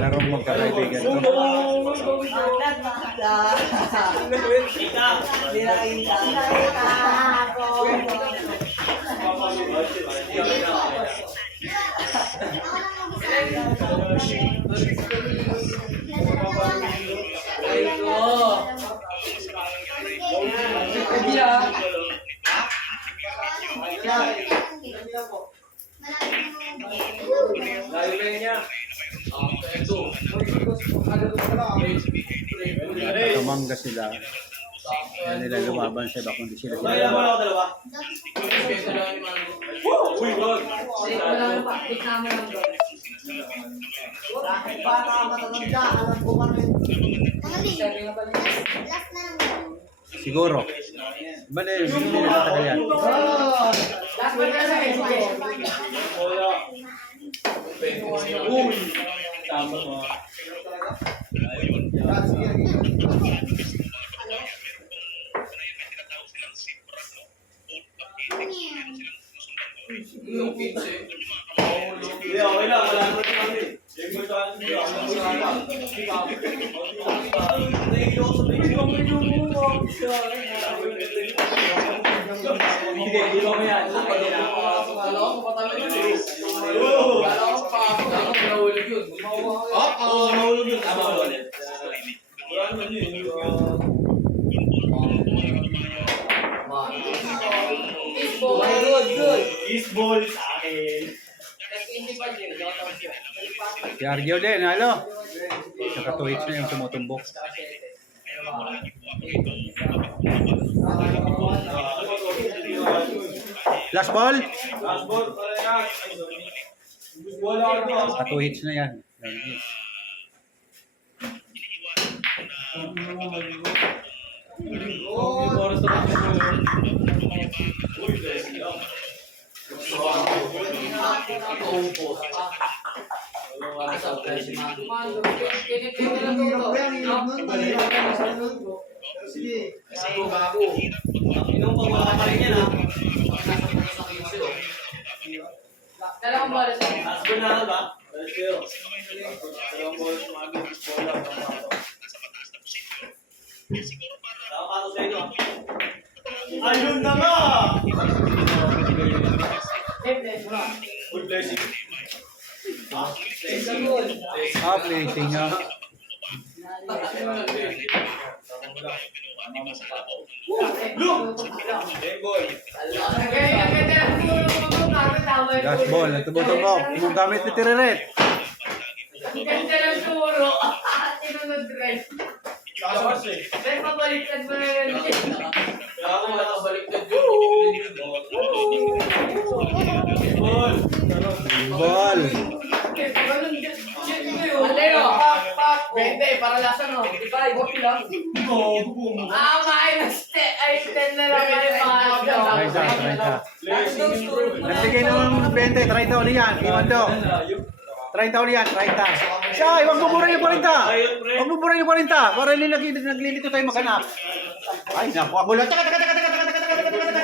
Larong magkakaibigan to. Kamangga sila. Yan nila lumaban sa iba kundi sila. Siguro. Ba na yun? Hindi na tatagal yan. Baseball sa akin. Si Argio din, halo. Saka 2 hits na yung tumutumbok. Last ball? Last ball, parehas. Saka 2 hits na yan. Ayun na nga! Good blessing. Placing niya. Last ball, nagtubo-tumbok. Yung gamit ni Tireret. Ang ganda ng turo. Tinunod rin. Kakas eh. Pero pabaliktad mo na yun. Kaya ako nakabaliktad yun. Ball! Ball. Mateo, Bente, para lasa no. Iba, iba lang. Minus 10. Ay, 10 na lang kayo mga 30. Nagbigay ng 20, 30 ulit yan. Iwan to. 30 ulit yan, 30. Siya, huwag bubura yung 40. Huwag bubura yung 40. Para naglilito tayo maghanap. Ay, naku, ako lang. Taka, taka, taka, taka, taka, taka, taka, taka, taka,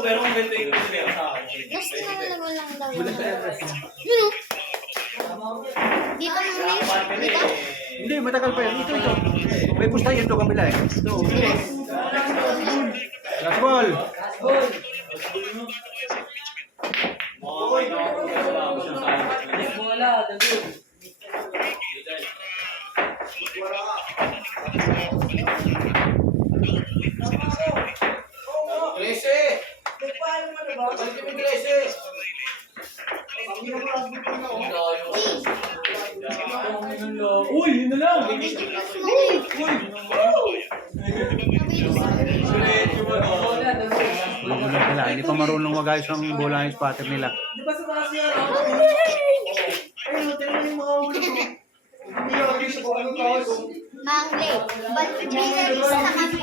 Pero kung ganito yung pinira sa akin. Gusto mo lang daw. Yun o. Dito mo rin. Dito. Hindi, matagal pa yan. Ito. May pusta yan to kabila eh. Ito. Last ball. Uy, yun na lang. Gugulat nila. Hindi pa marunong mag-ayos ang bola yung spotter nila. Di ba sa taas yan? Ayun, tingnan mo yung mga ulo ko. Umiyak sa kung anong tawag ko. Mangle. But binalista kami.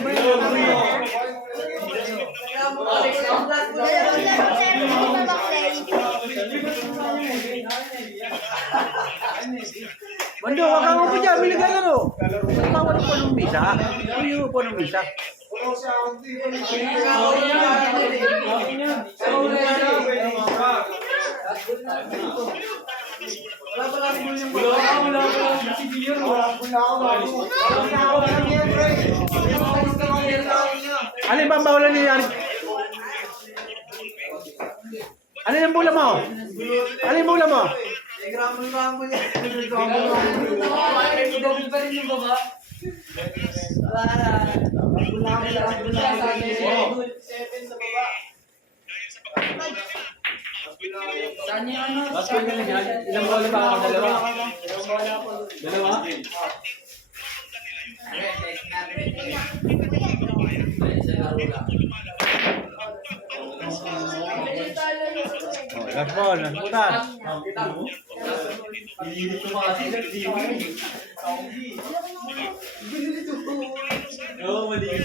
Pwede naman tayo mangle. Bando, wag kang upo dyan. May naglalaro. Bawal po ng misa. Hindi po ng misa. Alin ba ang bawalan niyo yan? Alin ang bula mo? Alin ang bula mo? Ilang bola pa ako? Dalawa? Dalawa? Oh, last ball, last butas. Oo, mali yung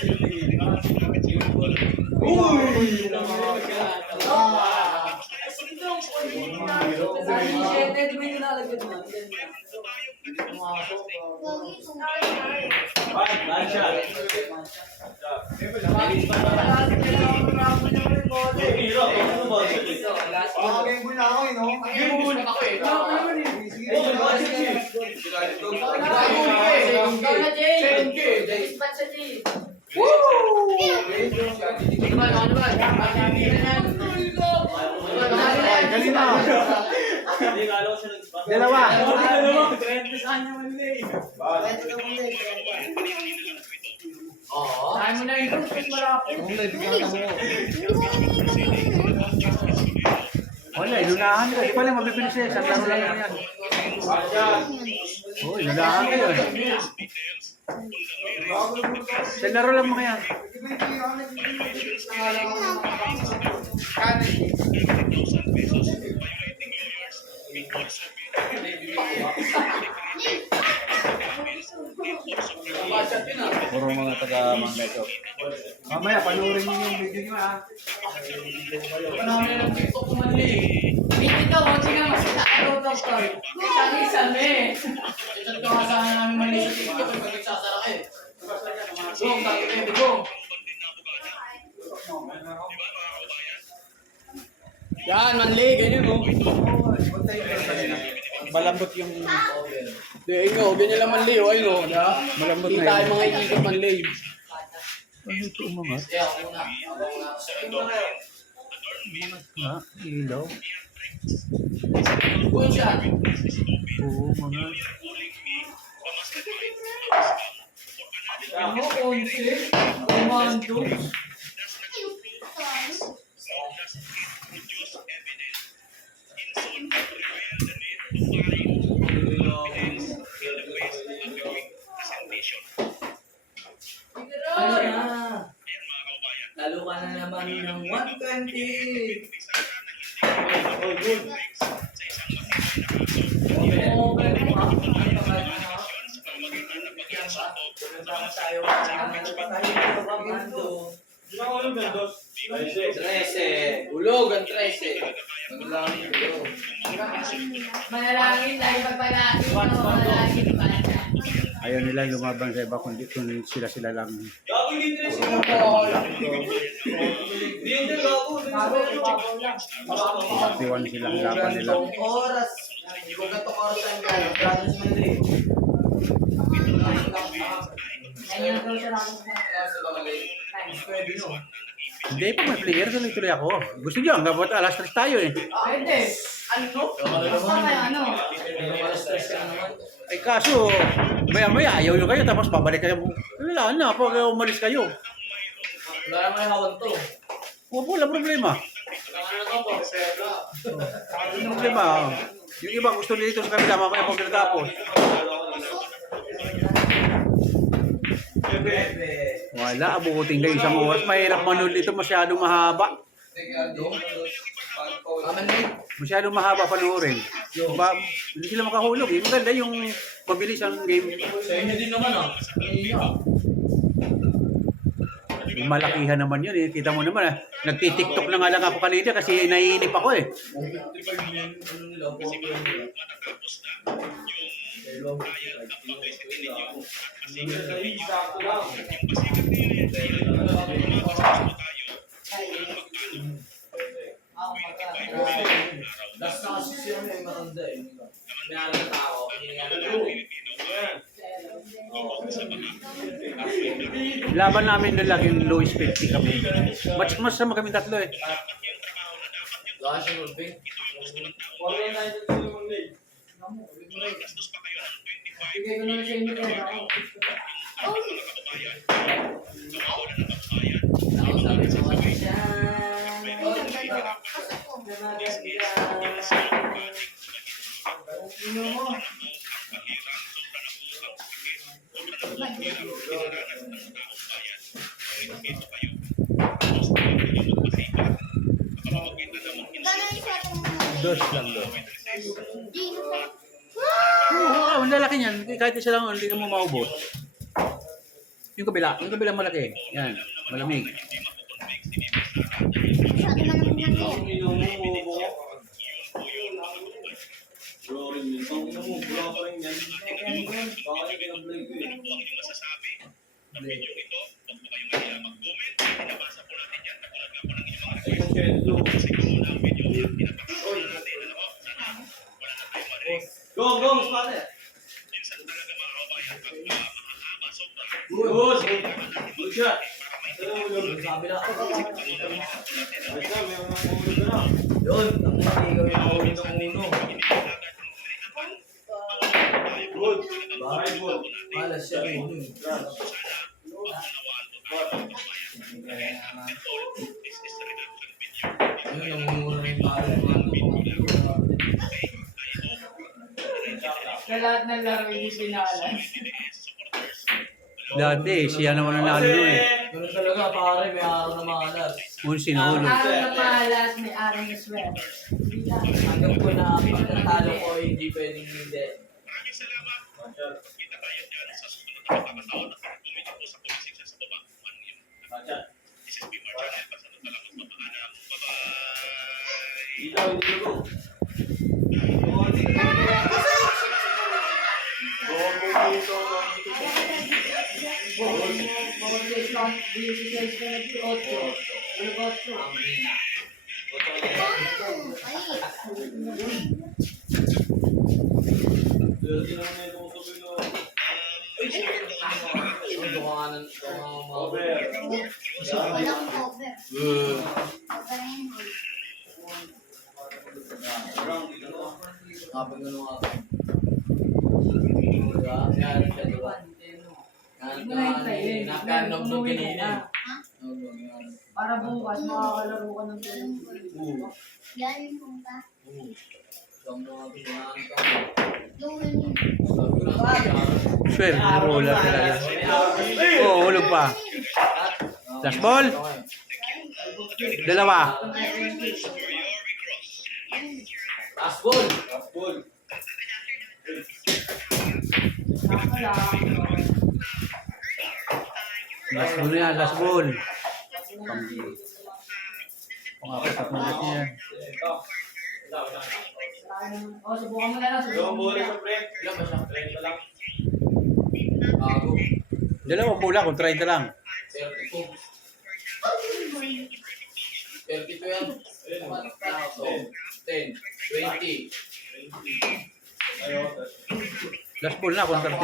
Uy! Dali na. Dalawa. Tayo mo na ito, mas malapit. Wala, inunahan ka. Di pala mabibilis eh. Isang laro lang yan. Oh, inunahan ka yun. Isang laro lang mga yan. Puro mga taga-mangga ito. Mamaya, panurin mo yung video nyo ha. Hindi ka, huwag nga mas tayo, doktor. Isang-isang Ito ka sana namin mali sa TikTok pag nagsasara ka eh. Go, tayo go. Yan, manli, ganyan mo. Malambot yung... Ganyan lang manli, o ayun o. Malambot Hindi na tayo yun. mga ikikot manli. Ano ito umangat? Ha? Ilaw? Kung siya. Oo, mga... Ano, onse? Komando? Ano na? Lalo ka na naman ng 120. Ulog ang 13. Manalangin tayo pagpalagi. Manalangin pa. Ayaw nila lumaban sa iba kundi kung sila lang. Gago yung interest mo. Hindi yung gago. 41 sila ang laban nila. Oras. Kung ganito oras ang gano'n, Brothers Manley. Ayun daw siya lang. Pwede no. Hindi pa may player, tuloy-tuloy ako. Gusto nyo, hanggang alas 3 tayo eh. Pwede. Ano? Basta may ano? Ay kaso, maya-maya ayaw nyo kayo tapos babalik kayo. Wala na, pag umalis kayo. Wala naman yung hawan to. Wala problema. Di ba? Yung iba gusto nila dito sa kabila, mamaya pag natapos. Wala, abukutin kayo isang oras. Mahirap manul dito, masyadong mahaba. Masyadong mahaba panoorin. Ba, hindi sila makahulog. Yung maganda yung mabilis ang game. Sa inyo din naman ah. Yung malakihan naman yun eh. Kita mo naman ah. Nagtitiktok na nga lang ako kanina kasi naiinip ako eh. Last na kasi siya may maganda eh. May alam na tao. Laban namin doon lang yung low speed kami. Mas sama kami tatlo eh. Wala siya Rodby. Bigay ko na sa inyo kaya ako. Sabi sa mga siya. Sino mo? Dos lang doon. Oo, ang lalaki niyan. Kahit isa lang, hindi mo maubos. Yung kabila malaki. Yan, malamig. Go, spotted. Good shot. Sabi na ako. Yun, Yun, ang mga ikaw yung mahuli ng uno. good. Very good. Malas siya rin uno. Yun, yung muna yung parang Sa lahat ng laro hindi pinalas. Dati, siya naman ang lalo nun eh. Ganun talaga, pare, may araw na malas. Kung Ang sinahulog. araw na palas, may araw na swerte. Hanggang ko na pagkatalo ko, hindi pwedeng hindi. Walang cover. Kapag gano'n ako. Diba? Yan, siya, diba? Nakanog nung kanina. Para bukas, makakalaro ka ng tulong. Yan yung punta. Swerte, roller talaga. Oo, hulog pa. Last ball. Dalawa. Last ball! Last ball yan, last ball. Pangapat na yan. O, subukan mo na lang. Subukan mo na lang. Ilan ba siya? Bago. Dalawang bola kung 30 lang. 32. 32 yan. 10, 20. Last ball na kung 32.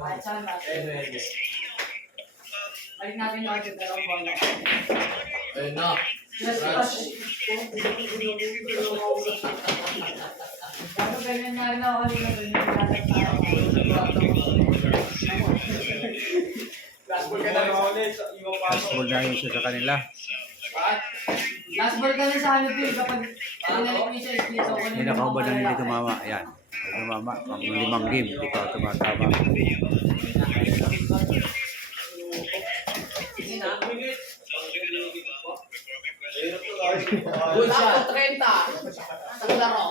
Kahit saan natin. Balik natin lang sa dalawang bola. Ayun na. Yes, yes. Ano ganyan nga rin ako kanina, ganyan nga rin tayo. Last Last ball na yun siya sa kanila. Last ball ka na sa ano din kapag pinalik mo siya dito. Hindi nakahubad na hindi tumama. Ayan. Hindi tumama. Pang 5 game. Hindi pa tumatama. Good shot. 30. Sa laro.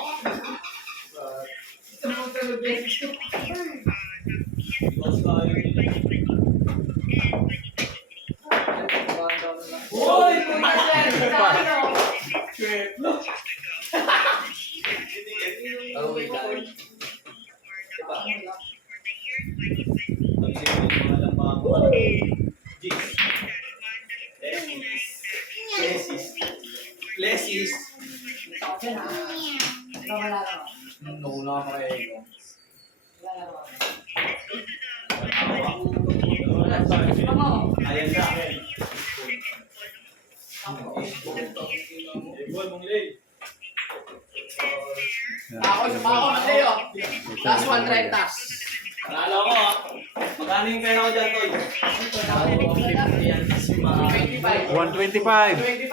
Uy! Pumasel! Ano? Lesis. Wala ka. Nauna ka kayo. Ayan na. Ako sa bako, Mateo. Last one, 30. Nalala ko ah. Magkano yung pera ko dyan, Toy? 25. 125. 25.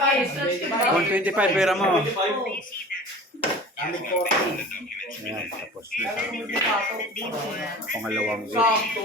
125 pera mo. 25. Ayan. Tapos na. Pangalawang game. Sakto.